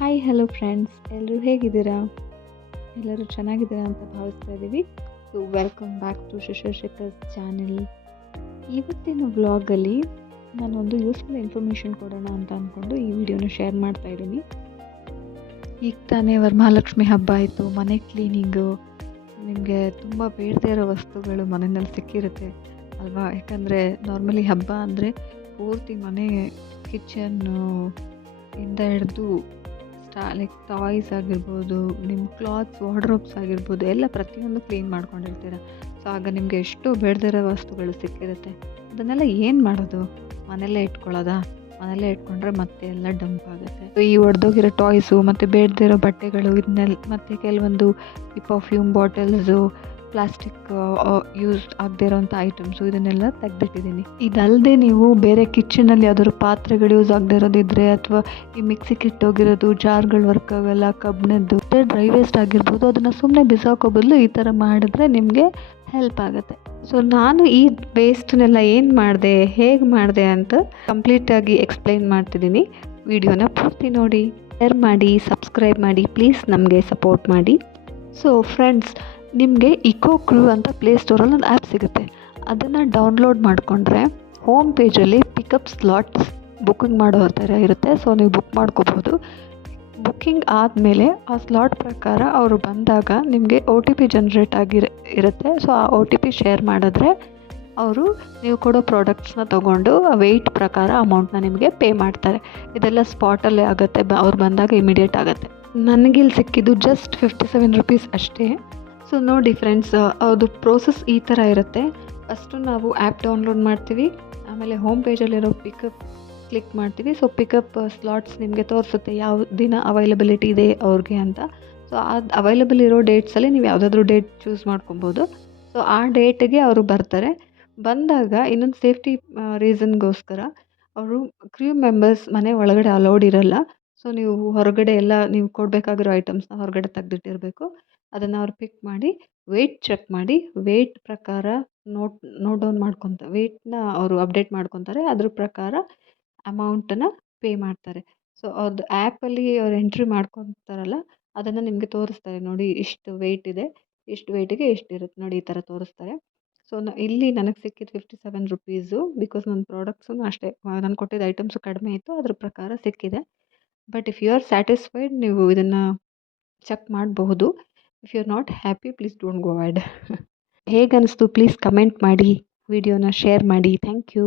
Hi hello friends ಎಲ್ಲರೂ ಹೇಗಿದ್ದೀರಾ? ಎಲ್ಲರೂ ಚೆನ್ನಾಗಿದ್ದೀರಾ ಅಂತ ಭಾವಿಸ್ತಾ ಇದ್ದೀವಿ. So welcome back to Shashikar's channel ಇವತ್ತಿನ ವ್ಲಾಗಲ್ಲಿ ನಾನೊಂದು ಯೂಸ್ಫುಲ್ ಇನ್ಫಾರ್ಮೇಷನ್ ಕೊಡೋಣ ಅಂತ ಅಂದ್ಕೊಂಡು ಈ ವಿಡಿಯೋನ ಶೇರ್ ಮಾಡ್ತಾ ಇದ್ದೀನಿ. ಈಗ ತಾನೇ ವರಮಹಾಲಕ್ಷ್ಮಿ ಹಬ್ಬ ಆಯಿತು, ಮನೆ ಕ್ಲೀನಿಂಗು ನಿಮಗೆ ತುಂಬ ಬೇಡದೇ ಇರೋ ವಸ್ತುಗಳು ಮನೆಯಲ್ಲಿ ಸಿಕ್ಕಿರುತ್ತೆ ಅಲ್ವಾ? ಯಾಕಂದರೆ ನಾರ್ಮಲಿ ಹಬ್ಬ ಅಂದರೆ ಪೂರ್ತಿ ಮನೆ ಕಿಚನ್ನು ಇಂದ ಹಿಡಿದು ಲೈಕ್ ಟಾಯ್ಸ್ ಆಗಿರ್ಬೋದು ನಿಮ್ಮ ಕ್ಲಾತ್ಸ್ ವಾರ್ಡ್ರೋಬ್ಸ್ ಆಗಿರ್ಬೋದು, ಎಲ್ಲ ಪ್ರತಿಯೊಂದು ಕ್ಲೀನ್ ಮಾಡ್ಕೊಂಡಿರ್ತೀರ. ಸೊ ಆಗ ನಿಮಗೆ ಎಷ್ಟು ಬೇಡದಿರೋ ವಸ್ತುಗಳು ಸಿಕ್ಕಿರುತ್ತೆ. ಅದನ್ನೆಲ್ಲ ಏನು ಮಾಡೋದು? ಮನೆಯಲ್ಲೇ ಇಟ್ಕೊಳ್ಳೋದಾ? ಮನೆಯಲ್ಲೇ ಇಟ್ಕೊಂಡ್ರೆ ಮತ್ತೆ ಎಲ್ಲ ಡಂಪ್ ಆಗುತ್ತೆ. ಸೊ ಈ ಒಡೆದೋಗಿರೋ ಟಾಯ್ಸು ಮತ್ತು ಬೇಡದಿರೋ ಬಟ್ಟೆಗಳು ಇದನ್ನೆಲ್ಲ ಮತ್ತು ಕೆಲವೊಂದು ಈ ಪರ್ಫ್ಯೂಮ್ ಬಾಟಲ್ಸು ಪ್ಲಾಸ್ಟಿಕ್ ಯೂಸ್ ಆಗದೇ ಇರೋಂಥ ಐಟಮ್ಸು ಇದನ್ನೆಲ್ಲ ತೆಗೆದಿಟ್ಟಿದ್ದೀನಿ. ಇದಲ್ಲದೆ ನೀವು ಬೇರೆ ಕಿಚನಲ್ಲಿ ಯಾವ್ದಾದ್ರು ಪಾತ್ರೆಗಳು ಯೂಸ್ ಆಗದೆ ಇರೋದಿದ್ರೆ ಅಥವಾ ಈ ಮಿಕ್ಸಿ ಕಿಟ್ಟೋಗಿರೋದು ಜಾರ್ಗಳು ವರ್ಕ್ ಆಗಲ್ಲ, ಕಬ್ಬಿಣದ್ದು ಡ್ರೈ ವೇಸ್ಟ್ ಆಗಿರ್ಬೋದು, ಅದನ್ನು ಸುಮ್ಮನೆ ಬಿಸಾಕೋ ಬದಲು ಈ ಥರ ಮಾಡಿದ್ರೆ ನಿಮಗೆ ಹೆಲ್ಪ್ ಆಗುತ್ತೆ. ಸೊ ನಾನು ಈ ವೇಸ್ಟ್ನೆಲ್ಲ ಏನು ಮಾಡಿದೆ, ಹೇಗೆ ಮಾಡಿದೆ ಅಂತ ಕಂಪ್ಲೀಟಾಗಿ ಎಕ್ಸ್ಪ್ಲೈನ್ ಮಾಡ್ತಿದ್ದೀನಿ. ವಿಡಿಯೋನ ಪೂರ್ತಿ ನೋಡಿ. ಶೇರ್ ಮಾಡಿ ಸಬ್ಸ್ಕ್ರೈಬ್ ಮಾಡಿ ಪ್ಲೀಸ್ ನಮಗೆ ಸಪೋರ್ಟ್ ಮಾಡಿ. ಸೊ ಫ್ರೆಂಡ್ಸ್ ನಿಮಗೆ ಇಕೋ ಕ್ರೂ ಅಂತ ಪ್ಲೇ ಸ್ಟೋರಲ್ಲಿ ಒಂದು ಆ್ಯಪ್ ಸಿಗುತ್ತೆ. ಅದನ್ನು ಡೌನ್ಲೋಡ್ ಮಾಡಿಕೊಂಡ್ರೆ ಹೋಮ್ ಪೇಜಲ್ಲಿ ಪಿಕಪ್ ಸ್ಲಾಟ್ಸ್ ಬುಕ್ಕಿಂಗ್ ಮಾಡೋ ಥರ ಇರುತ್ತೆ. ಸೊ ನೀವು ಬುಕ್ ಮಾಡ್ಕೋಬೋದು. ಬುಕ್ಕಿಂಗ್ ಆದಮೇಲೆ ಆ ಸ್ಲಾಟ್ ಪ್ರಕಾರ ಅವರು ಬಂದಾಗ ನಿಮಗೆ ಒ ಟಿ ಪಿ ಜನ್ರೇಟ್ ಆಗಿರ ಇರುತ್ತೆ. ಸೊ ಆ ಒ ಟಿ ಪಿ ಶೇರ್ ಮಾಡಿದ್ರೆ ಅವರು ನೀವು ಕೊಡೋ ಪ್ರಾಡಕ್ಟ್ಸ್ನ ತೊಗೊಂಡು ವೆಯ್ಟ್ ಪ್ರಕಾರ ಅಮೌಂಟ್ನ ನಿಮಗೆ ಪೇ ಮಾಡ್ತಾರೆ. ಇದೆಲ್ಲ ಸ್ಪಾಟಲ್ಲೇ ಆಗುತ್ತೆ. ಬ ಅವ್ರು ಬಂದಾಗ ಇಮಿಡಿಯೇಟ್ ಆಗುತ್ತೆ. ನನಗಿಲ್ಲಿ ಸಿಕ್ಕಿದ್ದು ಜಸ್ಟ್ ಫಿಫ್ಟಿ ಸೆವೆನ್ ರುಪೀಸ್ ಅಷ್ಟೇ. ಸೊ ನೋಡಿ ಫ್ರೆಂಡ್ಸ್ ಅದು ಪ್ರೋಸೆಸ್ ಈ ಥರ ಇರುತ್ತೆ. ಫಸ್ಟು ನಾವು ಆ್ಯಪ್ ಡೌನ್ಲೋಡ್ ಮಾಡ್ತೀವಿ. ಆಮೇಲೆ ಹೋಮ್ ಪೇಜಲ್ಲಿರೋ ಪಿಕಪ್ ಕ್ಲಿಕ್ ಮಾಡ್ತೀವಿ. ಸೊ ಪಿಕಪ್ ಸ್ಲಾಟ್ಸ್ ನಿಮಗೆ ತೋರಿಸುತ್ತೆ ಯಾವ ದಿನ ಅವೈಲಬಿಲಿಟಿ ಇದೆ ಅವ್ರಿಗೆ ಅಂತ. ಸೊ ಅದು ಅವೈಲಬಲ್ ಇರೋ ಡೇಟ್ಸಲ್ಲಿ ನೀವು ಯಾವುದಾದ್ರೂ ಡೇಟ್ ಚೂಸ್ ಮಾಡ್ಕೊಬೋದು. ಸೊ ಆ ಡೇಟ್ಗೆ ಅವರು ಬರ್ತಾರೆ. ಬಂದಾಗ ಇನ್ನೊಂದು ಸೇಫ್ಟಿ ರೀಸನ್ಗೋಸ್ಕರ ಅವರು ಕ್ರ್ಯೂ ಮೆಂಬರ್ಸ್ ಮನೆ ಒಳಗಡೆ ಅಲೌಡ್ ಇರಲ್ಲ. ಸೊ ನೀವು ಹೊರಗಡೆ ಎಲ್ಲ ನೀವು ಕೊಡಬೇಕಾಗಿರೋ ಐಟಮ್ಸ್ನ ಹೊರಗಡೆ ತೆಗ್ದಿಟ್ಟಿರಬೇಕು. ಅದನ್ನು ಅವ್ರು ಪಿಕ್ ಮಾಡಿ ವೆಯ್ಟ್ ಚೆಕ್ ಮಾಡಿ ವೆಯ್ಟ್ ಪ್ರಕಾರ ನೋಟ್ ನೋಟ್ ಡೌನ್ ಮಾಡ್ಕೊತ ವೆಯ್ಟ್ನ ಅವರು ಅಪ್ಡೇಟ್ ಮಾಡ್ಕೊತಾರೆ. ಅದ್ರ ಪ್ರಕಾರ ಅಮೌಂಟನ್ನು ಪೇ ಮಾಡ್ತಾರೆ. ಸೊ ಅದು ಆ್ಯಪಲ್ಲಿ ಅವ್ರು ಎಂಟ್ರಿ ಮಾಡ್ಕೊತಾರಲ್ಲ, ಅದನ್ನು ನಿಮಗೆ ತೋರಿಸ್ತಾರೆ. ನೋಡಿ, ಇಷ್ಟು ವೆಯ್ಟ್ ಇದೆ, ಇಷ್ಟು ವೆಯ್ಟಿಗೆ ಇಷ್ಟು ಇರುತ್ತೆ ನೋಡಿ, ಈ ಥರ ತೋರಿಸ್ತಾರೆ. ಸೊ ನ, ಇಲ್ಲಿ ನನಗೆ ಸಿಕ್ಕಿದ್ದು ಫಿಫ್ಟಿ ಸೆವೆನ್ ರುಪೀಸು ಬಿಕಾಸ್ ನನ್ನ ಪ್ರಾಡಕ್ಟ್ಸು ಅಷ್ಟೇ ನಾನು ಕೊಟ್ಟಿದ್ದ ಐಟಮ್ಸು ಕಡಿಮೆ ಇತ್ತು, ಅದ್ರ ಪ್ರಕಾರ ಸಿಕ್ಕಿದೆ. But if you are satisfied ನೀವು ಇದನ್ನು ಚೆಕ್ ಮಾಡಬಹುದು. If you are not happy please don't go ahead ಹೇಗೆ ಅನ್ನಿಸ್ತು ಪ್ಲೀಸ್ ಕಮೆಂಟ್ ಮಾಡಿ ವಿಡಿಯೋನ ಶೇರ್ ಮಾಡಿ. Thank you